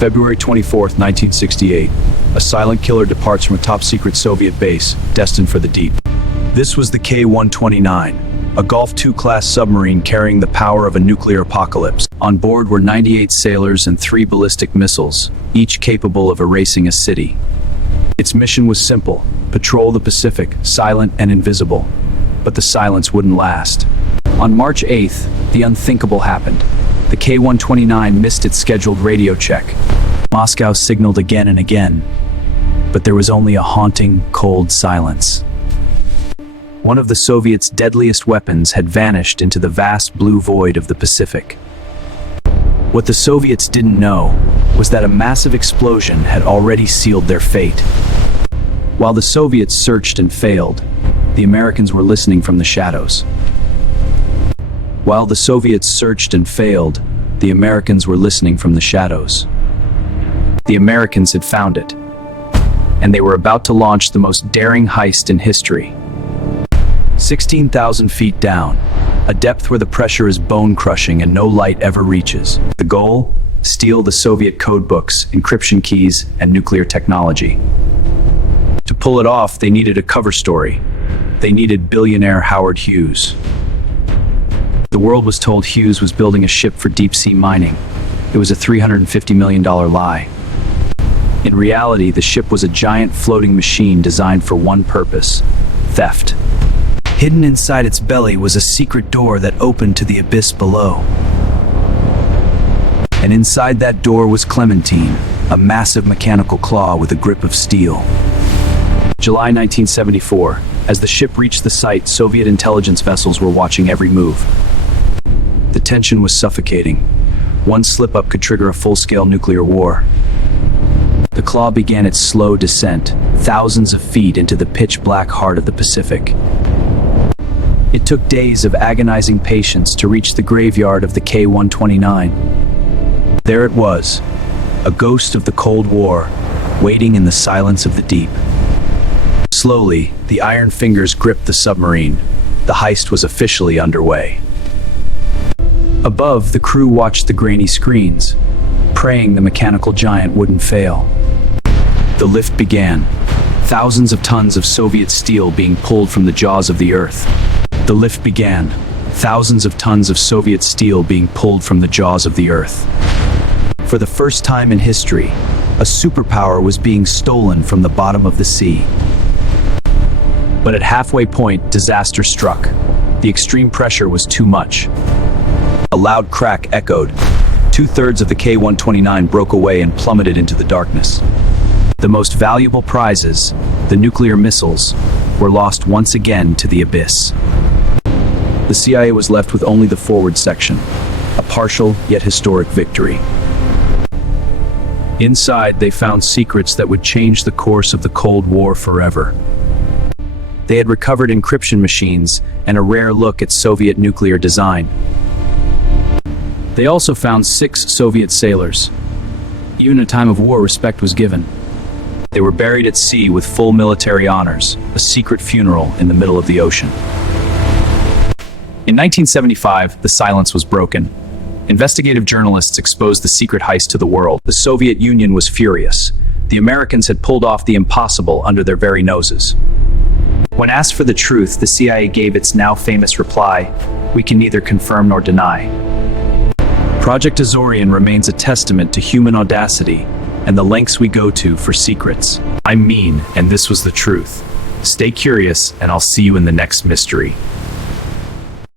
February 24th, 1968. A silent killer departs from a top-secret Soviet base, destined for the deep. This was the K-129, a Golf II-class submarine carrying the power of a nuclear apocalypse. On board were 98 sailors and 3 ballistic missiles, each capable of erasing a city. Its mission was simple: patrol the Pacific, silent and invisible. But the silence wouldn't last. On March 8th, the unthinkable happened. The K-129 missed its scheduled radio check. Moscow signaled again and again, but there was only a haunting, cold silence. One of the Soviets' deadliest weapons had vanished into the vast blue void of the Pacific. What the Soviets didn't know was that a massive explosion had already sealed their fate. While the Soviets searched and failed, the Americans were listening from the shadows. While the Soviets searched and failed, the Americans were listening from the shadows. The Americans had found it, and they were about to launch the most daring heist in history. 16,000 feet down, a depth where the pressure is bone-crushing and no light ever reaches. The goal? Steal the Soviet codebooks, encryption keys, and nuclear technology. To pull it off, they needed a cover story. They needed billionaire Howard Hughes. The world was told Hughes was building a ship for deep-sea mining. It was a $350 million lie. In reality, the ship was a giant floating machine designed for one purpose: theft. Hidden inside its belly was a secret door that opened to the abyss below. And inside that door was Clementine, a massive mechanical claw with a grip of steel. July 1974. As the ship reached the site, Soviet intelligence vessels were watching every move. The tension was suffocating. One slip-up could trigger a full-scale nuclear war. The claw began its slow descent, thousands of feet into the pitch-black heart of the Pacific. It took days of agonizing patience to reach the graveyard of the K-129. There it was, a ghost of the Cold War, waiting in the silence of the deep. Slowly, the iron fingers gripped the submarine. The heist was officially underway. Above, the crew watched the grainy screens, praying the mechanical giant wouldn't fail. The lift began, thousands of tons of Soviet steel being pulled from the jaws of the earth. The lift began, thousands of tons of Soviet steel being pulled from the jaws of the earth. For the first time in history, a superpower was being stolen from the bottom of the sea. But at halfway point, disaster struck. The extreme pressure was too much. A loud crack echoed. 2/3 of the K-129 broke away and plummeted into the darkness. The most valuable prizes, the nuclear missiles, were lost once again to the abyss. The CIA was left with only the forward section, a partial yet historic victory. Inside, they found secrets that would change the course of the Cold War forever. They had recovered encryption machines and a rare look at Soviet nuclear design. They also found 6 Soviet sailors. Even in a time of war, respect was given. They were buried at sea with full military honors, a secret funeral in the middle of the ocean. In 1975, the silence was broken. Investigative journalists exposed the secret heist to the world. The Soviet Union was furious. The Americans had pulled off the impossible under their very noses. When asked for the truth, the CIA gave its now famous reply: "We can neither confirm nor deny." Project Azorian remains a testament to human audacity and the lengths we go to for secrets. I'm Meen, and this was the truth. Stay curious, and I'll see you in the next mystery.